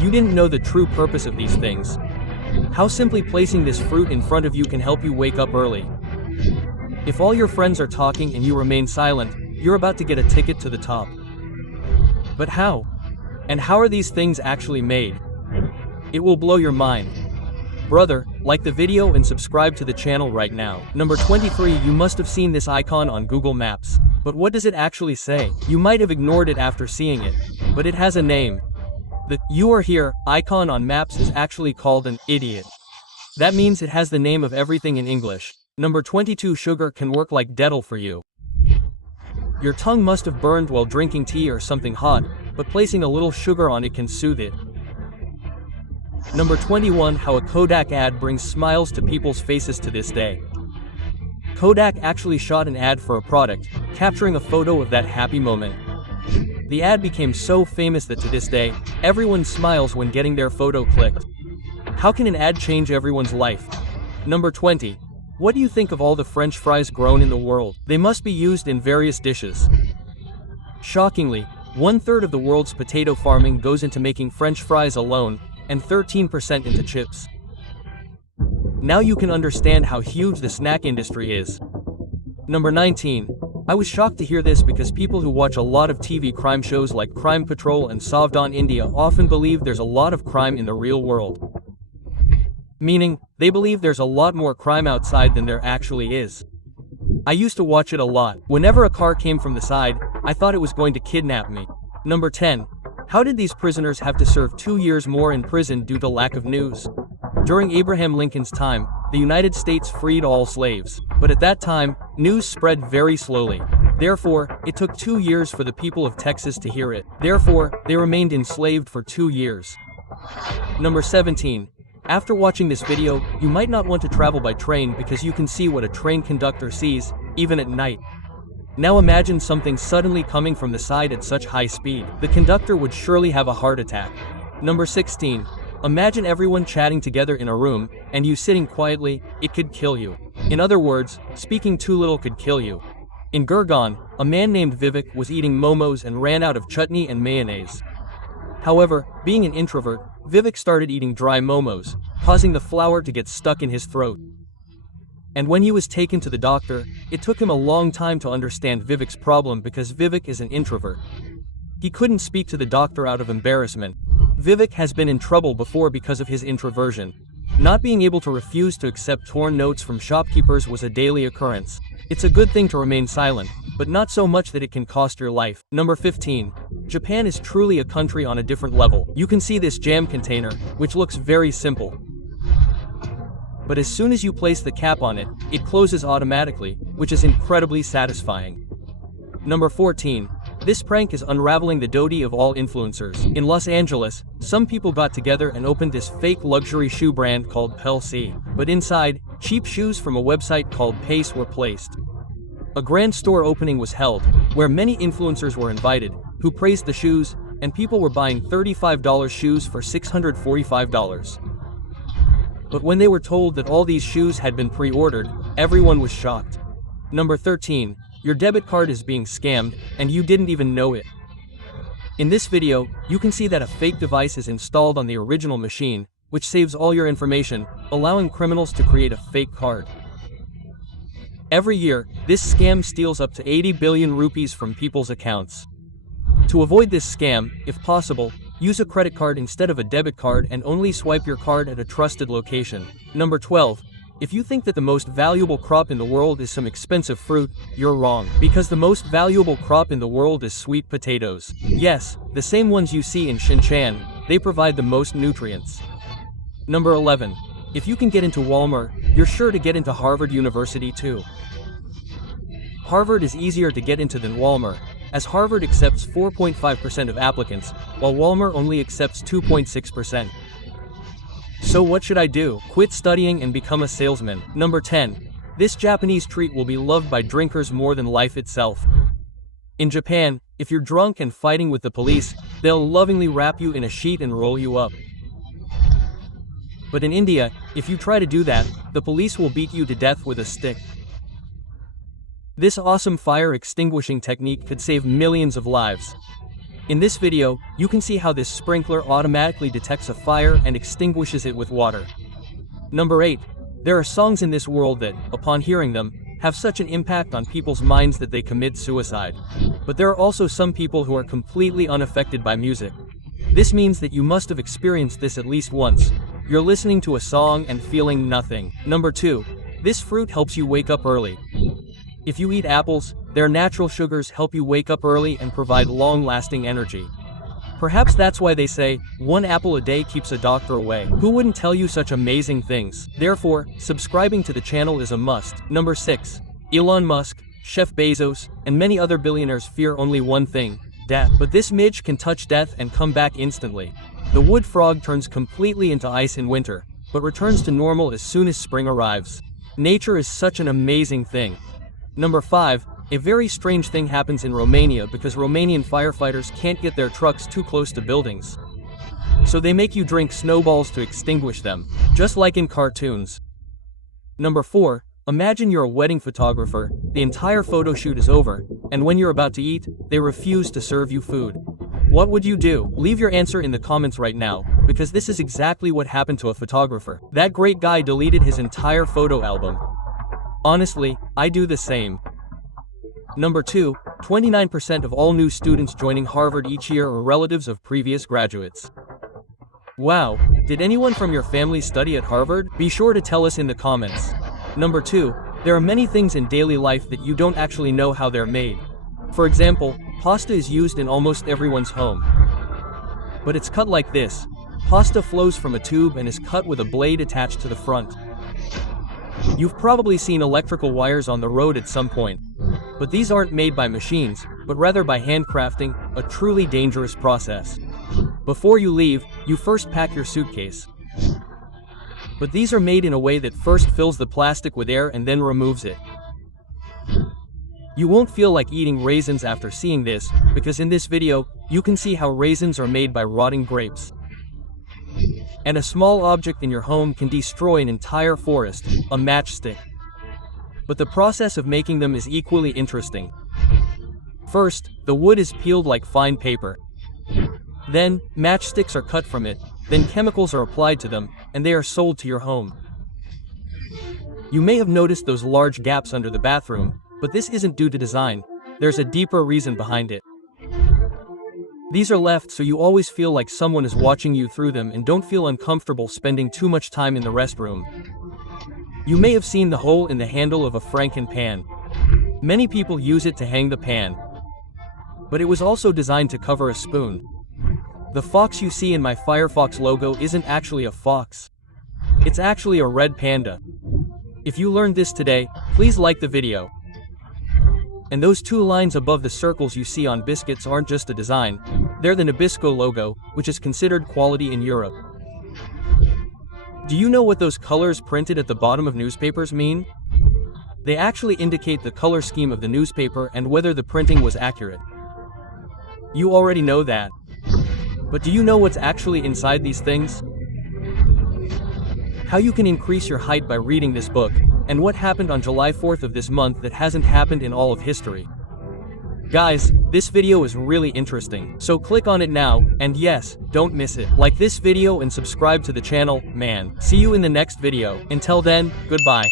You didn't know the true purpose of these things. How simply placing this fruit in front of you can help you wake up early. If all your friends are talking and you remain silent, you're about to get a ticket to the top. But how? And how are these things actually made? It will blow your mind. Brother, like the video and subscribe to the channel right now. Number 23. You must have seen this icon on Google Maps. But what does it actually say? You might have ignored it after seeing it. But it has a name. The "You are here" icon on maps is actually called an idiot. That means it has the name of everything in English. Number 22. Sugar can work like Dettol for you. Your tongue must have burned while drinking tea or something hot, but placing a little sugar on it can soothe it. Number 21. How a Kodak ad brings smiles to people's faces to this day. Kodak actually shot an ad for a product, capturing a photo of that happy moment. The ad became so famous that to this day, everyone smiles when getting their photo clicked. How can an ad change everyone's life? Number 20. What do you think of all the French fries grown in the world? They must be used in various dishes. Shockingly, 1/3 of the world's potato farming goes into making French fries alone, and 13% into chips. Now you can understand how huge the snack industry is. Number 19. I was shocked to hear this because people who watch a lot of TV crime shows like Crime Patrol and Savdaan India often believe there's a lot of crime in the real world. Meaning, they believe there's a lot more crime outside than there actually is. I used to watch it a lot. Whenever a car came from the side, I thought it was going to kidnap me. Number 10. How did these prisoners have to serve 2 years more in prison due to lack of news? During Abraham Lincoln's time, the United States freed all slaves. But at that time, news spread very slowly. Therefore, it took 2 years for the people of Texas to hear it. Therefore, they remained enslaved for 2 years. Number 17. After watching this video, you might not want to travel by train because you can see what a train conductor sees, even at night. Now imagine something suddenly coming from the side at such high speed. The conductor would surely have a heart attack. Number 16. Imagine everyone chatting together in a room, and you sitting quietly. It could kill you. In other words, speaking too little could kill you. In Gurgaon, a man named Vivek was eating momos and ran out of chutney and mayonnaise. However, being an introvert, Vivek started eating dry momos, causing the flour to get stuck in his throat. And when he was taken to the doctor, it took him a long time to understand Vivek's problem because Vivek is an introvert. He couldn't speak to the doctor out of embarrassment. Vivek has been in trouble before because of his introversion. Not being able to refuse to accept torn notes from shopkeepers was a daily occurrence. It's a good thing to remain silent, but not so much that it can cost your life. Number 15. Japan is truly a country on a different level. You can see this jam container, which looks very simple. But as soon as you place the cap on it, it closes automatically, which is incredibly satisfying. Number 14. This prank is unraveling the doti of all influencers. In Los Angeles, some people got together and opened this fake luxury shoe brand called Pelsi. But inside, cheap shoes from a website called Pace were placed. A grand store opening was held, where many influencers were invited, who praised the shoes, and people were buying $35 shoes for $645. But when they were told that all these shoes had been pre-ordered, everyone was shocked. Number 13. Your debit card is being scammed, and you didn't even know it. In this video, you can see that a fake device is installed on the original machine, which saves all your information, allowing criminals to create a fake card. Every year, this scam steals up to 80 billion rupees from people's accounts. To avoid this scam, if possible, use a credit card instead of a debit card and only swipe your card at a trusted location. Number 12. If you think that the most valuable crop in the world is some expensive fruit, you're wrong. Because the most valuable crop in the world is sweet potatoes. Yes, the same ones you see in Shinchan, they provide the most nutrients. Number 11. If you can get into Walmart, you're sure to get into Harvard University too. Harvard is easier to get into than Walmart, as Harvard accepts 4.5% of applicants, while Walmart only accepts 2.6%. So what should I do? Quit studying and become a salesman. Number 10. This Japanese treat will be loved by drinkers more than life itself. In Japan, if you're drunk and fighting with the police, they'll lovingly wrap you in a sheet and roll you up. But in India, if you try to do that, the police will beat you to death with a stick. This awesome fire extinguishing technique could save millions of lives. In this video, you can see how this sprinkler automatically detects a fire and extinguishes it with water. Number 8. There are songs in this world that, upon hearing them, have such an impact on people's minds that they commit suicide. But there are also some people who are completely unaffected by music. This means that you must have experienced this at least once. You're listening to a song and feeling nothing. Number 2. This fruit helps you wake up early. If you eat apples, their natural sugars help you wake up early and provide long-lasting energy. Perhaps that's why they say, one apple a day keeps a doctor away. Who wouldn't tell you such amazing things? Therefore, subscribing to the channel is a must. Number 6. Elon Musk, Jeff Bezos, and many other billionaires fear only one thing: death. But this midge can touch death and come back instantly. The wood frog turns completely into ice in winter, but returns to normal as soon as spring arrives. Nature is such an amazing thing. Number 5. A very strange thing happens in Romania because Romanian firefighters can't get their trucks too close to buildings. So they make you drink snowballs to extinguish them, just like in cartoons. Number 4. Imagine you're a wedding photographer, the entire photo shoot is over, and when you're about to eat, they refuse to serve you food. What would you do? Leave your answer in the comments right now, because this is exactly what happened to a photographer. That great guy deleted his entire photo album. Honestly, I do the same. Number 2. 29% of all new students joining Harvard each year are relatives of previous graduates. Wow, did anyone from your family study at Harvard? Be sure to tell us in the comments. Number 2. There are many things in daily life that you don't actually know how they're made. For example, pasta is used in almost everyone's home. But it's cut like this. Pasta flows from a tube and is cut with a blade attached to the front. You've probably seen electrical wires on the road at some point. But these aren't made by machines, but rather by handcrafting, a truly dangerous process. Before you leave, you first pack your suitcase. But these are made in a way that first fills the plastic with air and then removes it. You won't feel like eating raisins after seeing this, because in this video, you can see how raisins are made by rotting grapes. And a small object in your home can destroy an entire forest, a matchstick. But the process of making them is equally interesting. First, the wood is peeled like fine paper. Then, matchsticks are cut from it, then chemicals are applied to them, and they are sold to your home. You may have noticed those large gaps under the bathroom, but this isn't due to design. There's a deeper reason behind it. These are left so you always feel like someone is watching you through them and don't feel uncomfortable spending too much time in the restroom. You may have seen the hole in the handle of a Franken pan. Many people use it to hang the pan. But it was also designed to cover a spoon. The fox you see in my Firefox logo isn't actually a fox. It's actually a red panda. If you learned this today, please like the video. And those 2 lines above the circles you see on biscuits aren't just a design, they're the Nabisco logo, which is considered quality in Europe. Do you know what those colors printed at the bottom of newspapers mean? They actually indicate the color scheme of the newspaper and whether the printing was accurate. You already know that. But do you know what's actually inside these things? How you can increase your height by reading this book, and what happened on July 4th of this month that hasn't happened in all of history. Guys, this video is really interesting, so click on it now, and yes, don't miss it. Like this video and subscribe to the channel, man. See you in the next video. Until then, goodbye.